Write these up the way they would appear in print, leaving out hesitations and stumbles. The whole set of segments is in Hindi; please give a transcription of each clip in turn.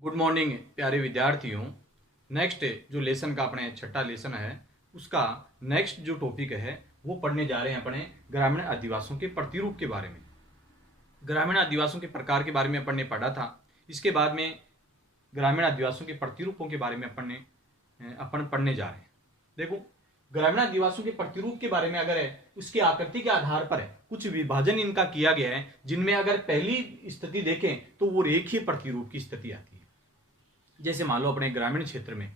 गुड मॉर्निंग प्यारे विद्यार्थियों। नेक्स्ट जो लेसन का अपने छठा लेसन है उसका नेक्स्ट जो टॉपिक है वो पढ़ने जा रहे हैं अपने ग्रामीण आदिवासियों के प्रतिरूप के बारे में। ग्रामीण आदिवासियों के प्रकार के बारे में अपन ने पढ़ा था। इसके बाद में ग्रामीण आदिवासियों के प्रतिरूपों के बारे में अपन पढ़ने जा रहे हैं। देखो, ग्रामीण आदिवासियों के प्रतिरूप के बारे में अगर है उसकी आकृति के आधार पर है कुछ विभाजन इनका किया गया है, जिनमें अगर पहली स्थिति देखें तो वो रेखीय प्रतिरूप की स्थिति आती है। जैसे मान लो अपने ग्रामीण क्षेत्र में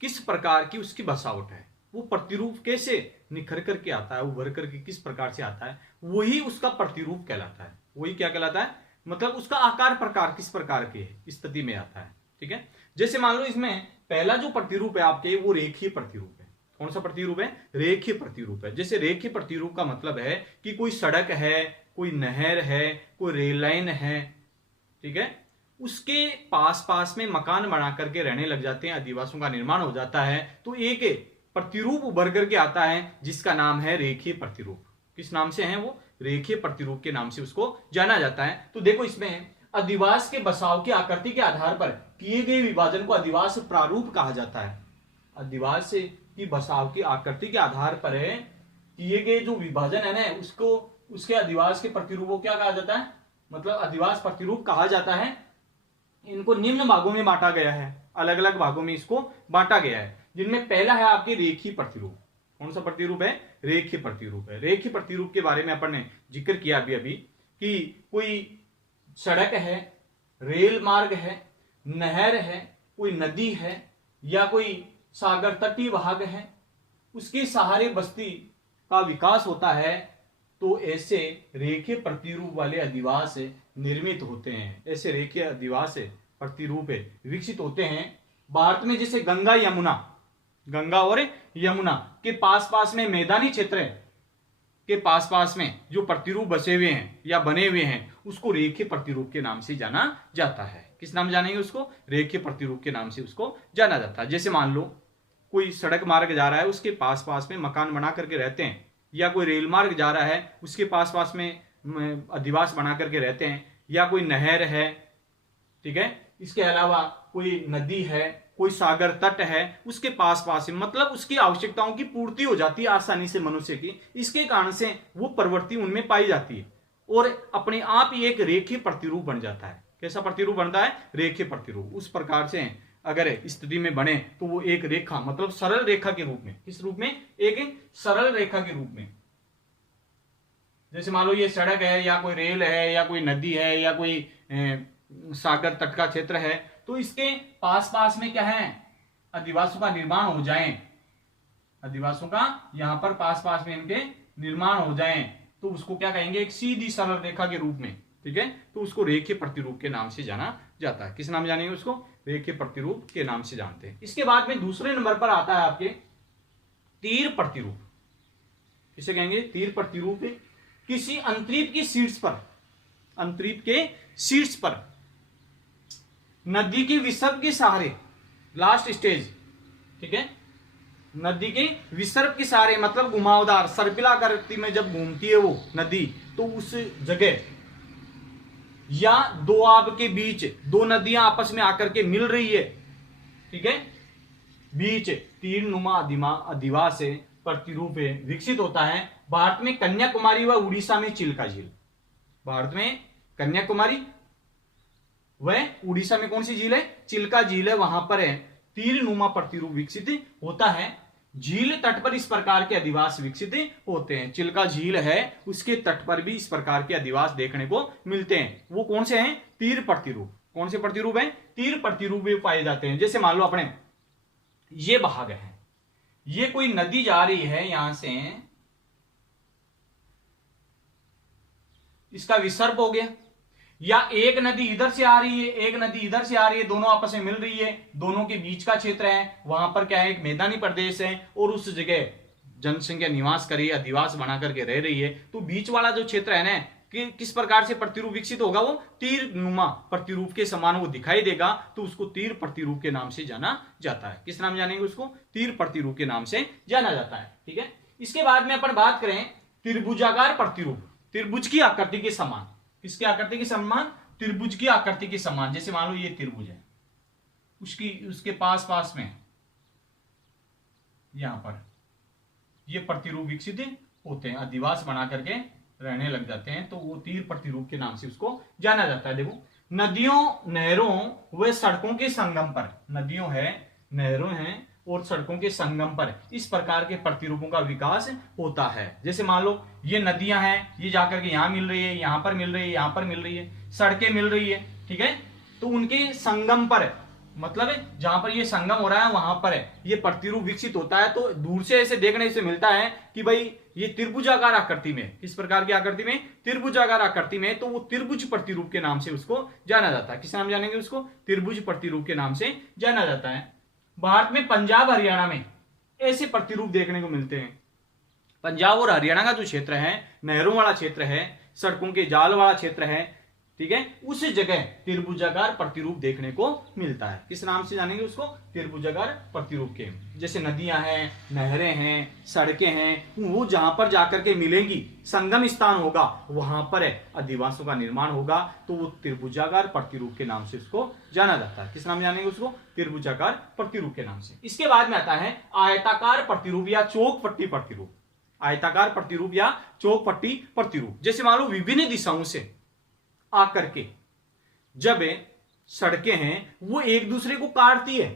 किस प्रकार की उसकी बसावट है, वो प्रतिरूप कैसे निखर करके आता है, उभर करके किस प्रकार से आता है, वही उसका प्रतिरूप कहलाता है। वही क्या कहलाता है, मतलब उसका आकार प्रकार किस प्रकार के स्थिति में आता है। ठीक है, जैसे मान लो इसमें पहला जो प्रतिरूप है आपके वो रेखीय प्रतिरूप है। कौन सा प्रतिरूप है? रेखीय प्रतिरूप है। जैसे रेखीय प्रतिरूप का मतलब है कि कोई सड़क है, कोई नहर है, कोई रेल लाइन है, ठीक है, उसके पास पास में मकान बना करके रहने लग जाते हैं, आदिवासियों का निर्माण हो जाता है, तो एक प्रतिरूप उभर करके आता है जिसका नाम है रेखीय प्रतिरूप। किस नाम से है वो? रेखीय प्रतिरूप के नाम से उसको जाना जाता है। तो देखो, इसमें अधिवास के बसाव की आकृति के आधार पर किए गए विभाजन को अधिवास प्रारूप कहा जाता है। अधिवास की बसाव की आकृति के आधार पर किए गए जो विभाजन है ना, उसको उसके अधिवास के प्रतिरूप को क्या कहा जाता है, मतलब अधिवास प्रतिरूप कहा जाता है। इनको निम्न भागों में बांटा गया है, अलग अलग भागों में इसको बांटा गया है, जिनमें पहला है आपके रेखीय प्रतिरूप। कौन सा प्रतिरूप है? रेखीय प्रतिरूप है। रेखीय प्रतिरूप के बारे में अपन ने जिक्र किया अभी कि कोई सड़क है, रेल मार्ग है, नहर है, कोई नदी है या कोई सागर तटीय भाग है, उसके सहारे बस्ती का विकास होता है, तो ऐसे रेखीय प्रतिरूप वाले अधिवास निर्मित होते हैं। ऐसे रेखीय अधिवास प्रतिरूप विकसित होते हैं भारत में। जैसे गंगा और यमुना के पास पास में मैदानी क्षेत्र के पास पास में जो प्रतिरूप बसे हुए हैं या बने हुए हैं उसको रेखीय प्रतिरूप के नाम से जाना जाता है। किस नाम जानेंगे उसको? रेखीय प्रतिरूप के नाम से उसको जाना जाता है। जैसे मान लो कोई सड़क मार्ग जा रहा है, उसके पास पास में मकान बना करके रहते हैं, या कोई रेल मार्ग जा रहा है उसके पास पास में अधिवास बना करके रहते हैं, या कोई नहर है, ठीक है, इसके अलावा कोई नदी है, कोई सागर तट है, उसके पास पास में, मतलब उसकी आवश्यकताओं की पूर्ति हो जाती है आसानी से मनुष्य की। इसके कारण से वो प्रवृत्ति उनमें पाई जाती है और अपने आप ही एक रेखीय प्रतिरूप बन जाता है। कैसा प्रतिरूप बनता है? रेखीय प्रतिरूप। उस प्रकार से अगर स्थिति में बने तो वो एक रेखा, मतलब सरल रेखा के रूप में, किस रूप में? एक सरल रेखा के रूप में। जैसे मान लो ये सड़क है या कोई रेल है या कोई नदी है या कोई सागर तट का क्षेत्र है, तो इसके पास पास में क्या है, अधिवासों का निर्माण हो जाए, अधिवासों का यहां पर पास पास में इनके निर्माण हो जाए, तो उसको क्या कहेंगे? एक सीधी सरल रेखा के रूप में। ठीक है, तो उसको रेखीय प्रतिरूप के नाम से जाना जाता है। किस नाम जानेंगे उसको? रेखीय प्रतिरूप के नाम से जानते हैं। इसके बाद में दूसरे नंबर पर आता है आपके तीर प्रतिरूप। किसे कहेंगे? तीर प्रतिरूप। किसी अंतरीप की शीर्ष पर, अंतरीप के शीर्ष पर नदी के विसर्ग के सहारे, लास्ट स्टेज, ठीक है, नदी के विसर्ग के सहारे, मतलब घुमावदार सर्पिलाकृति में जब घूमती है वो नदी, तो उस जगह या दो आब के बीच दो नदियां आपस में आकर के मिल रही है, ठीक है, बीच तीर नुमा अधिवास प्रतिरूप विकसित होता है। भारत में कन्याकुमारी व उड़ीसा में चिल्का झील, भारत में कन्याकुमारी व उड़ीसा में कौन सी झील है? चिल्का झील है, वहां पर है तीर नुमा प्रतिरूप विकसित होता है। झील तट पर इस प्रकार के अधिवास विकसित होते हैं। चिल्का झील है, उसके तट पर भी इस प्रकार के अधिवास देखने को मिलते हैं। वो कौन से हैं? तीर प्रतिरूप। कौन से प्रतिरूप हैं? तीर प्रतिरूप भी पाए जाते हैं। जैसे मान लो अपने ये भाग है, ये कोई नदी जा रही है, यहां से इसका विसर्ग हो गया, या एक नदी इधर से आ रही है, एक नदी इधर से आ रही है, दोनों आपस में मिल रही है, दोनों के बीच का क्षेत्र है, वहां पर क्या है? एक मैदानी प्रदेश है और उस जगह जनसंख्या निवास कर रही है, अधिवास बना करके रह रही है, तो बीच वाला जो क्षेत्र है ना, कि किस प्रकार से प्रतिरूप विकसित होगा? वो तीर नुमा प्रतिरूप के समान वो दिखाई देगा, तो उसको तीर प्रतिरूप के नाम से जाना जाता है। किस नाम जानेंगे उसको? तीर प्रतिरूप के नाम से जाना जाता है। ठीक है, इसके बाद में अपन बात करें त्रिभुजाकार प्रतिरूप। त्रिभुज की आकृति के समान, किसकी आकृति के समान? त्रिभुज की आकृति के समान, जैसे मान लो ये त्रिभुज है, उसके पास पास में यहां पर ये प्रतिरूप विकसित होते हैं, अधिवास बना करके रहने लग जाते हैं, तो वो तीर प्रतिरूप के नाम से उसको जाना जाता है। देखो, नदियों, नहरों व सड़कों के संगम पर, नदियों है, नहरों हैं और सड़कों के संगम पर इस प्रकार के प्रतिरूपों का विकास होता है। जैसे मान लो ये नदियां हैं, ये जाकर के यहां मिल रही है, यहां पर मिल रही है, यहां पर मिल रही है, सड़कें मिल रही है, ठीक है, तो उनके संगम पर, मतलब जहां पर ये संगम हो रहा है वहां पर ये प्रतिरूप विकसित होता है। तो दूर से ऐसे देखने से मिलता है कि भाई ये त्रिभुजाकार आकृति में, किस प्रकार की आकृति में, त्रिभुजाकार आकृति में, तो वो त्रिभुज प्रतिरूप के नाम से उसको जाना जाता है। किस नाम जानेंगे उसको? त्रिभुज प्रतिरूप के नाम से जाना जाता है। भारत में पंजाब हरियाणा में ऐसे प्रतिरूप देखने को मिलते हैं। पंजाब और हरियाणा का जो क्षेत्र है, नहरों वाला क्षेत्र है, सड़कों के जाल वाला क्षेत्र है, ठीक है, उस जगह त्रिभुजाकार प्रतिरूप देखने को मिलता है। किस नाम से जानेंगे उसको? त्रिभुजाकार प्रतिरूप के। जैसे नदियां हैं, नहरें हैं, सड़कें हैं, वो जहां पर जाकर के मिलेंगी, संगम स्थान होगा, वहां पर अधिवासों का निर्माण होगा, तो वो त्रिभुजाकार प्रतिरूप के नाम से उसको जाना जाता है। किस नाम जानेंगे उसको? त्रिभुजाकार प्रतिरूप के नाम से। इसके बाद में आता है आयताकार प्रतिरूप या चौक-पट्टी प्रतिरूप। आयताकार प्रतिरूप या चौक-पट्टी प्रतिरूप, जैसे मान लो विभिन्न दिशाओं से आकर के जब सड़कें हैं वो एक दूसरे को काटती है,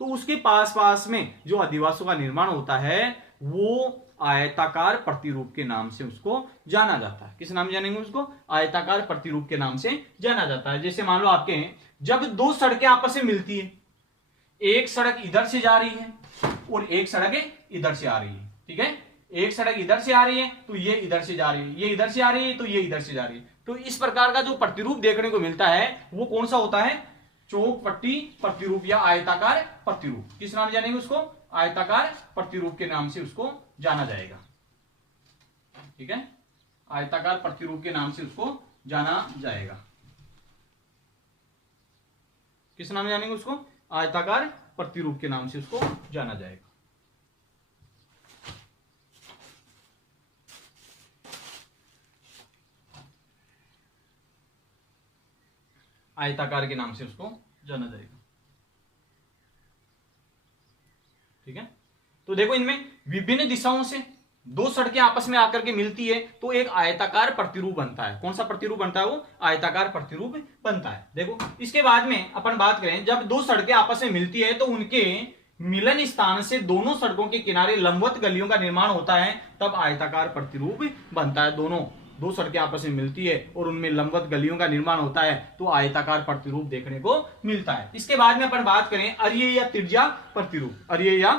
तो उसके पास पास में जो अधिवासों का निर्माण होता है वो आयताकार प्रतिरूप के नाम से उसको जाना जाता है। किस नाम जानेंगे उसको? आयताकार प्रतिरूप के नाम से जाना जाता है। जैसे मान लो आपके जब दो सड़कें आपस में मिलती है, एक सड़क इधर से जा रही है और एक सड़क इधर से आ रही है, ठीक है, एक सड़क इधर से आ रही है तो ये इधर से जा रही है, ये इधर से आ रही है तो ये इधर से जा रही है, तो इस प्रकार का जो प्रतिरूप देखने को मिलता है वो कौन सा होता है? चौक-पट्टी प्रतिरूप या आयताकार प्रतिरूप। किस नाम जानेंगे उसको? आयताकार प्रतिरूप के नाम से उसको जाना जाएगा, ठीक है, आयताकार प्रतिरूप के नाम से उसको जाना जाएगा। किस नाम जानेंगे उसको? आयताकार प्रतिरूप के नाम से उसको जाना जाएगा। आयताकार के नाम से उसको जाना जाएगा, ठीक है। तो देखो, इनमें विभिन्न दिशाओं से दो सड़कें आपस में आकर के मिलती है तो एक आयताकार प्रतिरूप बनता है। कौन सा प्रतिरूप बनता है? वो आयताकार प्रतिरूप बनता है। देखो, इसके बाद में अपन बात करें, जब दो सड़कें आपस में मिलती है तो उनके मिलन स्थान से दोनों सड़कों के किनारे लंबवत गलियों का निर्माण होता है, तब आयताकार प्रतिरूप बनता है। दो सड़कें आपस में मिलती है और उनमें लंबवत गलियों का निर्माण होता है तो आयताकार प्रतिरूप देखने को मिलता है। इसके बाद में अपन बात करें अर्य या त्रिज्या प्रतिरूप। अर्य या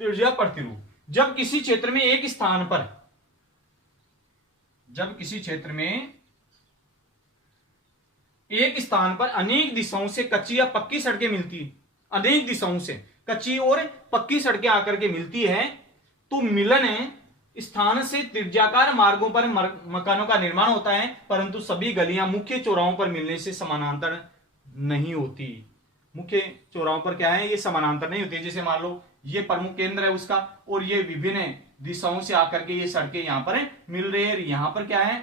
त्रिज्या प्रतिरूप, जब किसी क्षेत्र में एक स्थान पर, जब किसी क्षेत्र में एक स्थान पर अनेक दिशाओं से कच्ची या पक्की सड़कें मिलती है, अनेक दिशाओं से कच्ची और पक्की सड़कें आकर के मिलती है, तो मिलन स्थान से त्रिज्याकार मार्गों पर मकानों का निर्माण होता है, परंतु सभी गलियां मुख्य चौराहों पर मिलने से समानांतर नहीं होती। मुख्य चौराहों पर क्या है? ये समानांतर नहीं होती। जैसे मान लो ये प्रमुख केंद्र है उसका और ये विभिन्न दिशाओं से आकर के ये सड़कें यहां पर मिल रही है, यहां पर क्या है?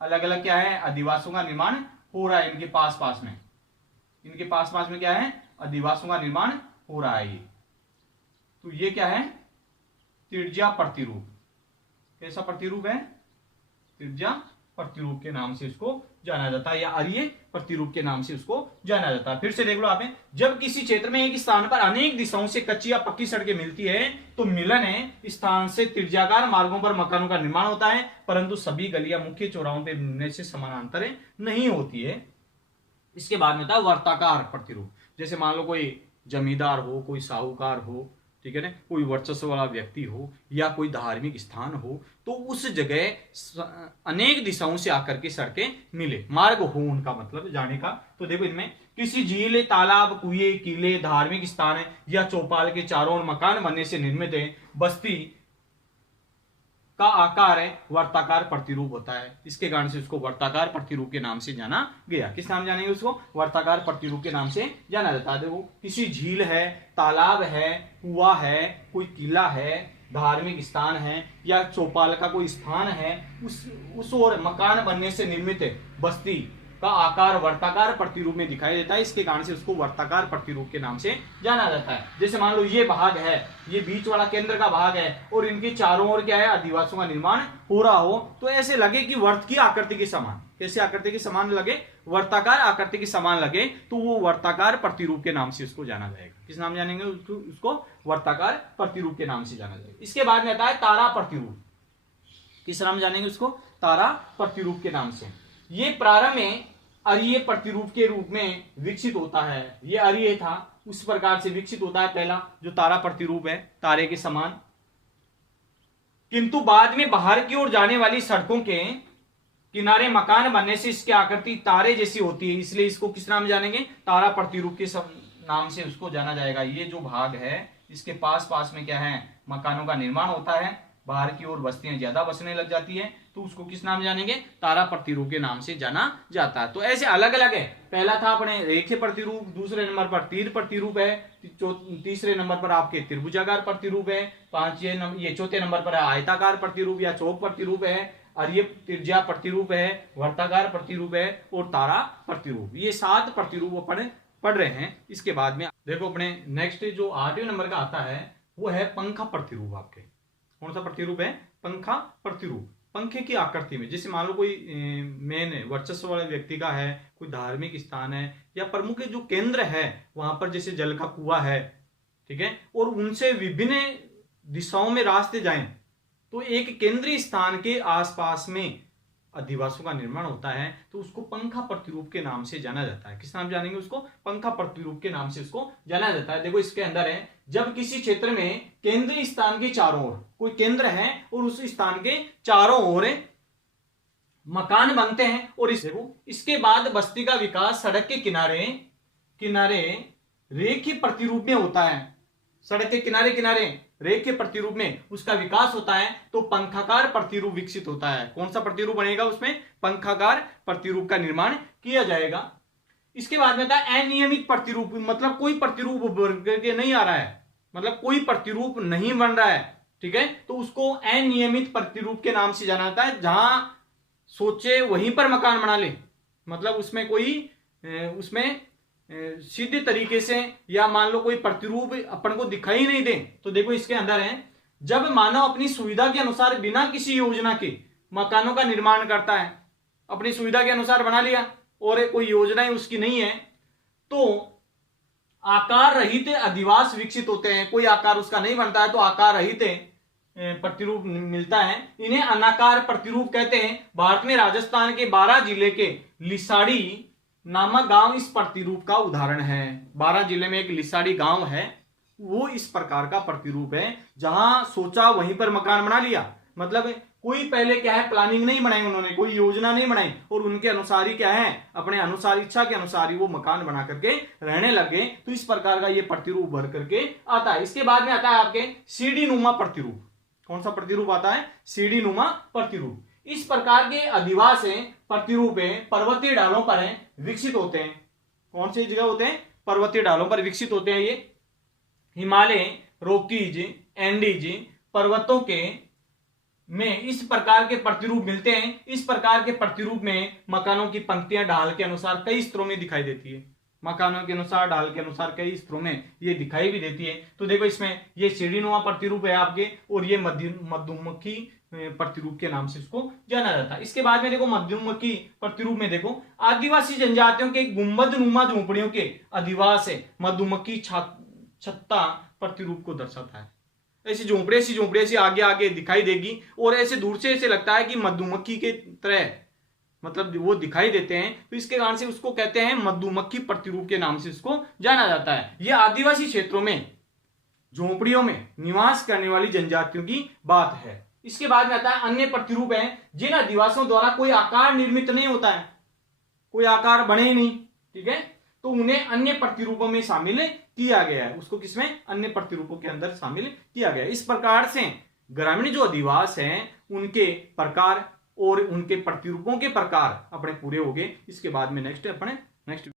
अलग अलग क्या है? अधिवासों का निर्माण हो रहा है इनके पास पास में, इनके पास पास में क्या है? अधिवासों का निर्माण हो रहा है। ये तो ये क्या है? त्रिज्या प्रतिरूप। कैसा प्रतिरूप है? त्रिज्या प्रतिरूप के नाम से इसको जाना जाता है, या अर्य प्रतिरूप के नाम से उसको जाना जाता है। फिर से देख लो आपने, जब किसी क्षेत्र में एक स्थान पर अनेक दिशाओं से कच्ची या पक्की सड़कें मिलती है तो मिलन स्थान से त्रिज्याकार मार्गों पर मकानों का निर्माण होता है, परंतु सभी गलियां मुख्य चौराहों पर मिलने से समानांतर नहीं होती है। इसके बाद में था वर्ताकार प्रतिरूप। जैसे मान लो कोई जमींदार हो, कोई साहूकार हो, ठीक है ना, कोई वर्चस्व वाला व्यक्ति हो या कोई धार्मिक स्थान हो, तो उस जगह अनेक दिशाओं से आकर के सड़कें मिले, मार्ग हो उनका मतलब जाने का। तो देखो, इनमें किसी झील, तालाब, कुएं, किले, धार्मिक स्थान या चौपाल के चारों ओर मकान बनने से निर्मित बस्ती का आकार वर्ताकार प्रतिरूप होता है। इसके कारण से उसको वर्ताकार प्रतिरूप के नाम से जाना गया। किस नाम जानेंगे उसको? वर्ताकार प्रतिरूप के नाम से जाना जाता है। देखो, किसी झील है, तालाब है, कुआं है, कोई किला है, धार्मिक स्थान है या चौपाल का कोई स्थान है, उस ओर मकान बनने से निर्मित बस्ती का आकार वर्ताकार प्रतिरूप में दिखाई देता है, इसके कारण से उसको वर्ताकार प्रतिरूप के नाम से जाना जाता है। जैसे मान लो ये भाग है, ये बीच वाला केंद्र का भाग है और इनके चारों ओर क्या है, अधिवासों का निर्माण हो रहा हो, तो ऐसे लगे कि वर्त की आकृति के समान। कैसे आकृति के समान लगे? वर्ताकार आकृति के समान लगे, तो वो वर्ताकार प्रतिरूप के नाम से उसको जाना जाएगा। किस नाम जानेंगे उसको? वर्ताकार प्रतिरूप के नाम से जाना जाएगा। इसके बाद में आता है तारा प्रतिरूप। किस नाम जानेंगे उसको? तारा प्रतिरूप के नाम से। ये प्रारंभ में अरीय प्रतिरूप के रूप में विकसित होता है। ये अरीय था, उस प्रकार से विकसित होता है पहला जो तारा प्रतिरूप है, तारे के समान। किंतु बाद में बाहर की ओर जाने वाली सड़कों के किनारे मकान बनने से इसकी आकृति तारे जैसी होती है, इसलिए इसको किस नाम जानेंगे? तारा प्रतिरूप के नाम से उसको जाना जाएगा। ये जो भाग है इसके पास पास में क्या है, मकानों का निर्माण होता है, बाहर की ओर बस्तियां ज्यादा बसने लग जाती है, तो उसको किस नाम जानेंगे? तारा प्रतिरूप के नाम से जाना जाता है। तो ऐसे अलग अलग है। पहला था अपने रेखीय प्रतिरूप, दूसरे नंबर पर तीर प्रतिरूप है, तीसरे नंबर पर आपके त्रिभुजाकार प्रतिरूप है, ये चौथे नंबर पर आयताकार प्रतिरूप या चौक प्रतिरूप है, अरीय त्रिज्या प्रतिरूप है, वर्ताकार प्रतिरूप है और तारा प्रतिरूप। ये 7 प्रतिरूप अपन पढ़ रहे हैं। इसके बाद में देखो अपने नेक्स्ट जो 8वें नंबर का आता है वो है पंखा प्रतिरूप। आपके कौन सा प्रतिरूप है? पंखा प्रतिरूप। पंखे की आकृति में, जैसे मान लो कोई मेन वर्चस्व वाले व्यक्ति का है, कोई धार्मिक स्थान है या प्रमुख जो केंद्र है वहां पर, जैसे जल का कुआं है, ठीक है, और उनसे विभिन्न दिशाओं में रास्ते जाएं, तो एक केंद्रीय स्थान के आसपास में अधिवासों का निर्माण होता है, तो उसको पंखा प्रतिरूप के नाम से जाना जाता है। किस नाम जानेंगे उसको? पंखा प्रतिरूप के नाम से उसको जाना जाता है। देखो इसके अंदर है, जब किसी क्षेत्र में केंद्रीय स्थान के चारों ओर कोई केंद्र है और उस स्थान के चारों ओर मकान बनते हैं, और इसके बाद बस्ती का विकास सड़क के किनारे किनारे रेखीय प्रतिरूप में होता है। सड़क के किनारे किनारे रेखीय प्रतिरूप में उसका विकास होता है, तो पंखाकार प्रतिरूप विकसित होता है। कौन सा प्रतिरूप बनेगा? उसमें पंखाकार प्रतिरूप का निर्माण किया जाएगा। इसके बाद में था अनियमित प्रतिरूप, मतलब कोई प्रतिरूप उभर के नहीं आ रहा है, मतलब कोई प्रतिरूप नहीं बन रहा है, ठीक है, तो उसको अनियमित प्रतिरूप के नाम से जाना जाता है। जहां सोचे वहीं पर मकान बना ले, मतलब उसमें कोई उसमें सीधे तरीके से, या मान लो कोई प्रतिरूप अपन को दिखाई नहीं दे, तो देखो इसके अंदर है, जब मानव अपनी सुविधा के अनुसार बिना किसी योजना के मकानों का निर्माण करता है, अपनी सुविधा के अनुसार बना लिया और कोई योजना उसकी नहीं है, तो आकार रहित अधिवास विकसित होते हैं। कोई आकार उसका नहीं बनता है तो आकार रहित प्रतिरूप मिलता है। इन्हें अनाकार प्रतिरूप कहते हैं। भारत में राजस्थान के 12 जिले के लिसाड़ी नामक गांव इस प्रतिरूप का उदाहरण है। 12 जिले में एक लिसाड़ी गांव है, वो इस प्रकार का प्रतिरूप है, जहां सोचा वहीं पर मकान बना लिया। मतलब कोई पहले क्या है, प्लानिंग नहीं बनाई उन्होंने, कोई योजना नहीं बनाई, और उनके अनुसार ही क्या है, अपने अनुसार, इच्छा के अनुसार ही वो मकान बना करके रहने लगे। तो इस प्रकार का ये प्रतिरूप भर करके आता है। इसके बाद में आता है आपके सीढ़ी नुमा प्रतिरूप। कौन सा प्रतिरूप आता है? सीढ़ी नुमा प्रतिरूप। इस प्रकार के अधिवास प्रतिरूप पर्वतीय ढालों पर विकसित होते हैं। कौन सी जगह होते हैं? पर्वतीय ढालों पर विकसित होते हैं। ये हिमालय, रॉकीज, एंडीज पर्वतों के में इस प्रकार के प्रतिरूप मिलते हैं। इस प्रकार के प्रतिरूप में मकानों की पंक्तियां ढाल के अनुसार कई स्तरों में दिखाई देती है। मकानों के अनुसार, ढाल के अनुसार कई स्तरों में ये दिखाई भी देती है। तो देखो इसमें ये सीढ़ीनुमा प्रतिरूप है आपके, और ये मध्यमुखी प्रतिरूप के नाम से इसको जाना जाता है। इसके बाद में देखो मध्यमुखी प्रतिरूप में देखो आदिवासी जनजातियों के गुंबद नुमा झोंपड़ियों के अधिवास है मधुमक्खी छत्ता प्रतिरूप को दर्शाता है। ऐसी झोंपड़े ऐसी आगे आगे दिखाई देगी, और ऐसे दूर से ऐसे लगता है कि मधुमक्खी के तरह, मतलब वो दिखाई देते हैं, तो इसके कारण से उसको कहते हैं मधुमक्खी प्रतिरूप के नाम से इसको जाना जाता है। ये आदिवासी क्षेत्रों में झोंपड़ियों में निवास करने वाली जनजातियों की बात है। इसके बाद में आता है अन्य प्रतिरूप है, जिन अधिवासियों द्वारा कोई आकार निर्मित नहीं होता है, कोई आकार बने ही नहीं, ठीक है, तो उन्हें अन्य प्रतिरूपों में शामिल किया गया है। उसको किसमें? अन्य प्रतिरूपों के अंदर शामिल किया गया है। इस प्रकार से ग्रामीण जो अधिवास हैं उनके प्रकार और उनके प्रतिरूपों के प्रकार अपने पूरे हो गए। इसके बाद में नेक्स्ट